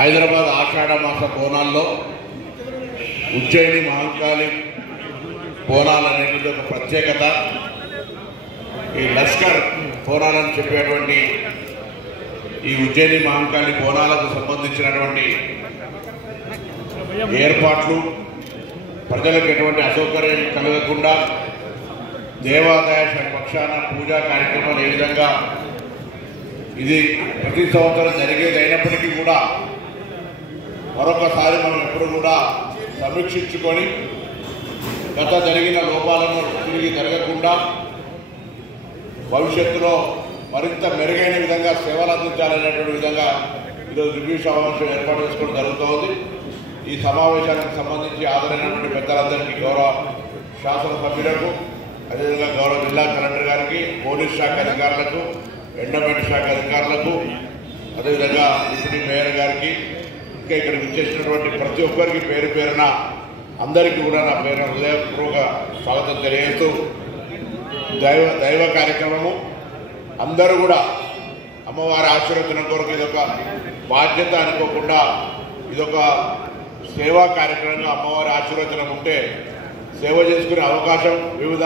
హైదరాబాద్ ఆషాఢ మాస బోనాల్లో ఉజ్జయిని మహంకాళి బోనాలు అనేటువంటి ఒక ప్రత్యేకత. ఈ లష్కర్ బోనాలని చెప్పేటువంటి ఈ ఉజ్జయిని మహంకాళి బోనాలకు సంబంధించినటువంటి ఏర్పాట్లు ప్రజలకు ఎటువంటి అసౌకర్యం కలగకుండా దేవాదాయ పక్షాన పూజా కార్యక్రమాలు ఏ విధంగా ఇది ప్రతి సంవత్సరం జరిగేది అయినప్పటికీ కూడా మరొకసారి మనం ఎప్పుడు కూడా సమీక్షించుకొని గత జరిగిన లోపాలను తిరిగి జరగకుండా భవిష్యత్తులో మరింత మెరుగైన విధంగా సేవలు అందించాలనేటువంటి విధంగా ఈరోజు రివ్యూ సమావేశం ఏర్పాటు చేసుకోవడం జరుగుతోంది. ఈ సమావేశానికి సంబంధించి హాజరైనటువంటి పెద్దలందరికీ, గౌరవ శాసనసభ్యులకు, అదేవిధంగా గౌరవ జిల్లా కలెక్టర్ గారికి, పోలీస్ శాఖ అధికారులకు, ఎండోమెంట్ శాఖ అధికారులకు, అదేవిధంగా డిప్యూటీ మేయర్ గారికి, ఇంకా ఇక్కడ విచ్చేసినటువంటి ప్రతి ఒక్కరికి పేరు పేరున అందరికీ కూడా నా పేరు హృదయపూర్వక స్వాగతం తెలియజేస్తూ, దైవ కార్యక్రమము అందరూ కూడా అమ్మవారి ఆశీర్వచనం కొరకు ఇదొక బాధ్యత అనుకోకుండా ఇదొక సేవా కార్యక్రమంగా అమ్మవారి ఆశీర్వచనం ఉంటే సేవ చేసుకునే అవకాశం వివిధ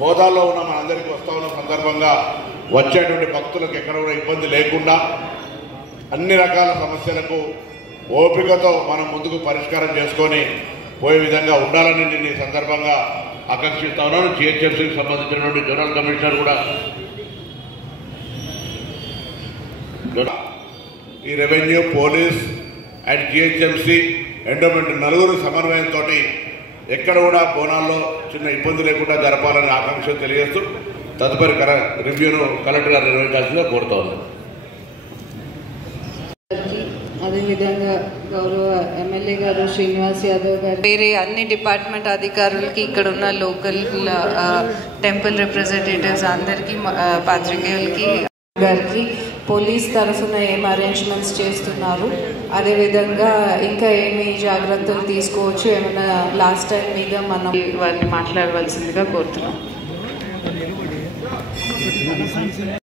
హోదాల్లో ఉన్న మనందరికీ వస్తూ ఉన్న సందర్భంగా వచ్చేటువంటి భక్తులకు ఎక్కడ కూడా ఇబ్బంది లేకుండా అన్ని రకాల సమస్యలకు ఓపికతో మనం ముందుకు పరిష్కారం చేసుకొని పోయే విధంగా ఉండాలని నేను ఈ సందర్భంగా ఆకాంక్షిస్తా ఉన్నాను. జిహెచ్ఎంసీకి సంబంధించినటువంటి జనరల్ కమిషనర్ కూడా ఈ revenue, police and GHMC, endowment నలుగురు సమన్వయంతో ఎక్కడ కూడా బోనాల్లో చిన్న ఇబ్బంది లేకుండా జరపాలని ఆకాంక్ష తెలియజేస్తూ తదుపరి రివ్యూను కలెక్టర్ గారు నిర్వహించాల్సిందిగా కోరుతా ఉన్నాను. అదేవిధంగా గౌరవ ఎమ్మెల్యే గారు శ్రీనివాస్ యాదవ్ గారు, వేరే అన్ని డిపార్ట్మెంట్ అధికారులకి, ఇక్కడ ఉన్న లోకల్ టెంపుల్ రిప్రజెంటేటివ్స్ అందరికీ, పాత్రికేయులకి గారికి, పోలీస్ తరఫున ఏం అరేంజ్మెంట్స్ చేస్తున్నారు, అదేవిధంగా ఇంకా ఏమి జాగ్రత్తలు తీసుకోవచ్చు, ఏమైనా లాస్ట్ టైం మీద మనం వారిని మాట్లాడవలసిందిగా కోరుతున్నాం.